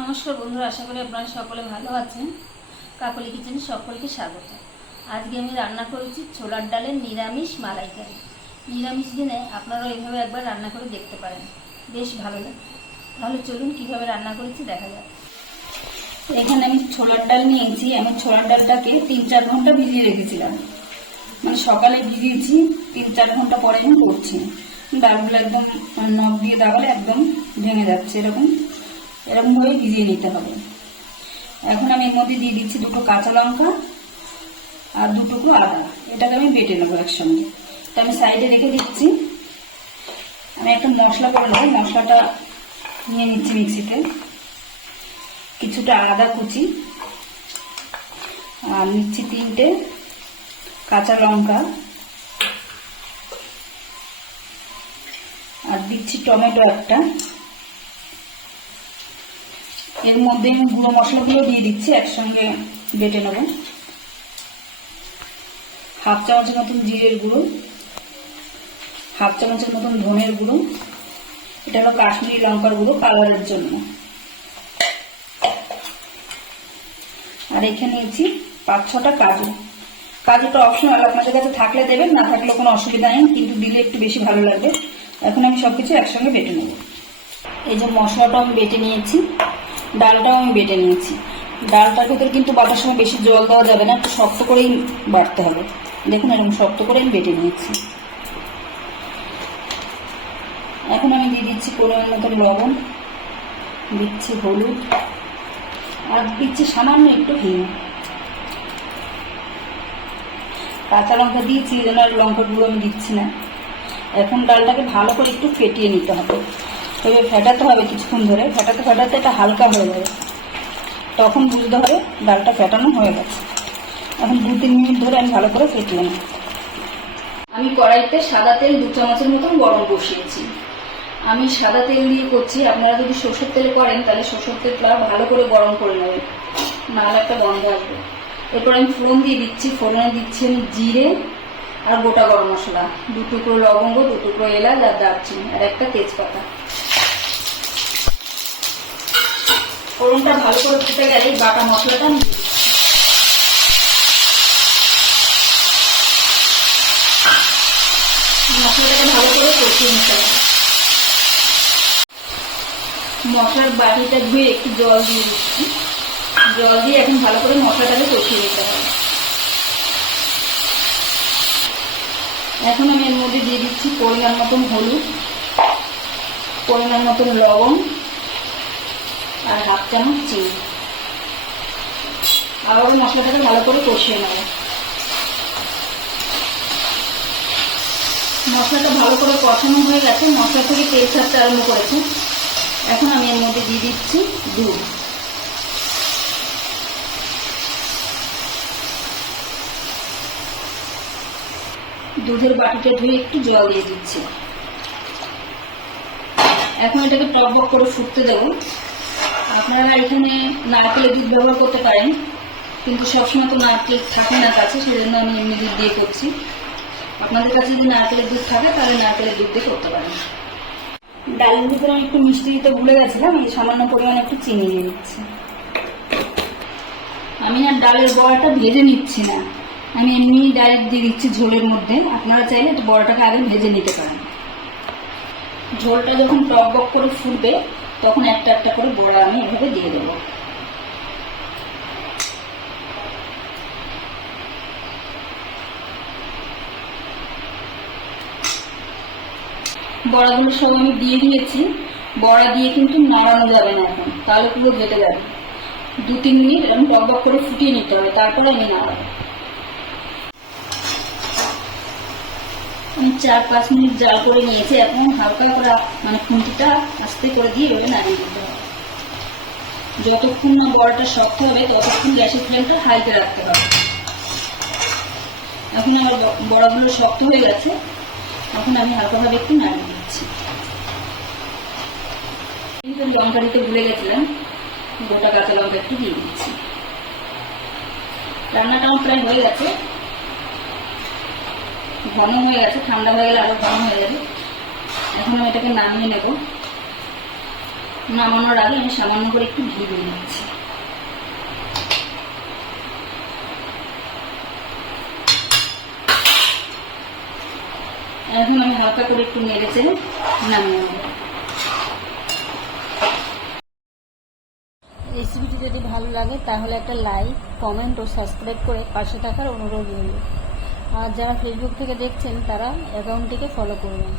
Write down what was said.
নমস্কার বন্ধুরা, আশা করি আপনারা সকলে ভালো আছেন। কাকলি কিচেনে সকলকে স্বাগত। আজকে আমি রান্না করেছি ছোলার ডালের নিরামিষ মালাইকারি। নিরামিষ দিনে আপনারা এইভাবে একবার রান্না করে দেখতে পারেন। বেশ ভালো লাগে তাহলে চলুন কীভাবে রান্না করেছি দেখা যাক। এখানে আমি ছোলার ডাল নিয়েছি। আমি ছোলার ডালটাকে তিন চার ঘণ্টা ভিজিয়ে রেখেছিলাম। মানে সকালে ভিজিয়েছি, তিন চার ঘণ্টা পরে আমি করছি। ডালগুলো একদম নখ দিয়ে দাগালে একদম ভেঙে যাচ্ছে এরকম। এরকম ভাবে ভিজিয়ে নিতে হবে। এখন আমি এর মধ্যে দিয়ে দিচ্ছি দুটো কাঁচা লঙ্কা আর দু টুকরো আদা। এটাকে আমি বেটে নেব একসঙ্গে। তো আমি সাইডে রেখে দিচ্ছি। আমি একটা মশলা করে নেব। মশলাটা নিয়ে নিচ্ছি মিক্সিতে। কিছুটা আদা কুচি। আর নিচ্ছি তিনটে কাঁচা লঙ্কা। আর দিচ্ছি টমেটো একটা। এর মধ্যে আমি গুঁড়ো মশলাগুলো দিয়ে দিচ্ছি একসঙ্গে বেটে নেব। হাফ চামচের মতন জিরের গুঁড়ো, হাফ চামচের মতন ধনের গুঁড়ো, এটা হলো কাশ্মীরি লঙ্কার গুঁড়ো কালারের জন্য। আর এখানে নিয়েছি পাঁচ ছটা কাজু। কাজুটা অপশনাল আপনাদের কাছে থাকলে দেবেন, না থাকলে কোনো অসুবিধা নেই, কিন্তু দিলে একটু বেশি ভালো লাগবে। এখন আমি সবকিছু একসঙ্গে বেটে নেব। এই যে মশলাটা আমি বেটে নিয়েছি ডালটাও আমি বেটে নিয়েছি। ডালটার ভেতর কিন্তু বাটার সময় বেশি জল দেওয়া যাবে না, একটু শক্ত করেই বাটতে হবে। দেখুন, এরকম শক্ত করে আমি বেটে নিয়েছি। এখন আমি দিয়ে দিচ্ছি পরিমাণ মতন লবণ, দিচ্ছি হলুদ, আর দিচ্ছি সামান্য একটু হিং। কাঁচা লঙ্কা দিয়েছি এই আর লঙ্কাগুলো আমি দিচ্ছি না। এখন ডালটাকে ভালো করে একটু ফেটিয়ে নিতে হবে। তবে ফেটাতে হবে কিছুক্ষণ ধরে। ফেটাতে ফেটাতে এটা হালকা হয়ে যাবে। তখন বুঝতে হবে ডালটা ফেটানো হয়ে গেছে। এখন দু তিন মিনিট ধরে আমি ভালো করে ফেটিয়ে নিই আমি কড়াইতে সাদা তেল দু চামচের মতন গরম বসিয়েছি। আমি সাদা তেল দিয়ে করছি। আপনারা যদি সর্ষের তেল করেন, তাহলে সর্ষের তেলটা ভালো করে গরম করে নেবেন। নাহলে একটা গন্ধ আসবে। এরপর আমি ফোড়ন দিয়ে দিচ্ছি। ফোড়নে দিচ্ছি আমি জিরে আর গোটা গরম মশলা। দু টুকরো লবঙ্গ, দু টুকরো এলাচ আর দারচিনি আর একটা তেজপাতা। ফোড়নটা ভালো করে ফুটে গেলে বাটা মশলাটা মশলাটাকে ভালো করে কষিয়ে নিতে হবে। মশলার বাটিটা ধুয়ে একটু জল দিয়ে দিচ্ছি। জল দিয়ে এখন ভালো করে মশলাটাকে কষিয়ে নিতে হবে। এখন আমি এর মধ্যে দিয়ে দিচ্ছি পরিমাণ মতন হলুদ, পরিমাণ মতন লবণ আর হাফ চামচ চিনি। আবারও মশলাটাকে ভালো করে কষিয়ে নেব। মশলাটা ভালো করে কষানো হয়ে গেছে, মশলা থেকে তেল ছাড়তে আরম্ভ এখন আমি এর মধ্যে দিয়ে দিচ্ছি দুধ। দুধের বাটিটা ধুয়ে একটু জল দিয়ে দিচ্ছি। এখন এটাকে টকবক করে ফুটতে দেবো। আপনারা এখানে নারকেলের দুধ ব্যবহার করতে পারেন কিন্তু সবসময় তো নারকেল থাকে না কাছে সেজন্য আমি এমনি দুধ দিয়ে করছি। আপনাদের কাছে যদি নারকেলের দুধ থাকে তাহলে নারকেলের দুধ দিয়ে করতে পারেন। ডালের ভিতরে আমি একটু মিষ্টি দিতে ভুলে গেছিলাম এই সামান্য পরিমাণে একটু চিনি দিয়ে দিচ্ছি। আমি আর ডালের বড়াটা ভেজে নিচ্ছি না। আমি এমনি ডাইরেক্ট দিয়ে দিচ্ছি ঝোলের মধ্যে। আপনারা চাইলে একটু বড়াটাকে আগে ভেজে নিতে পারেন। ঝোলটা যখন টক বক করে ফুটবে তখন একটা একটা করে বড়া আমি এভাবে দিয়ে দেবো। বড়াগুলো সব আমি দিয়ে দিয়েছি। বড়া দিয়ে কিন্তু নাড়ানো যাবে না এখন, তাহলে পুরো ঘেটে যাবে। দু তিন মিনিট এরকম টক করে ফুটিয়ে নিতে হবে তারপরে আমি নাড়াবো। চার, পাঁচ মিনিট জাল করে নিয়েছি, এখন হালকা করে মানে খুন্তিটা আস্তে করে দিয়ে এভাবে নাড়িয়ে দিতে হবে। যতক্ষণ না বড়াটা শক্ত হবে, ততক্ষণ গ্যাসের ফ্লেমটা হাইতে রাখতে হবে। এখন আমার বড়াগুলো শক্ত হয়ে গেছে। এখন আমি হালকাভাবে একটু নাড়িয়ে দিচ্ছি। কিন্তু লঙ্কা দিতে ভুলে গেছিলাম। গোটা কাঁচা লঙ্কা একটু দিয়ে দিচ্ছি। রান্নাটা আমার প্রায় হয়ে গেছে। ঘন হয়ে গেছে, ঠান্ডা হয়ে গেলে আরও ঘন হয়ে যাবে। এখন আমি এটাকে নামিয়ে নেব। নামানোর আগে আমি সামান্য করে একটু ঘি দিয়ে দিচ্ছি। এখন আমি হালকা করে একটু নেড়ে নামিয়ে নেব। রেসিপিটি যদি ভালো লাগে, তাহলে একটা লাইক কমেন্ট ও সাবস্ক্রাইব করে পাশে থাকার অনুরোধ রইল। আর যারা ফেসবুক থেকে দেখছেন তারা অ্যাকাউন্টটিকে ফলো করবেন।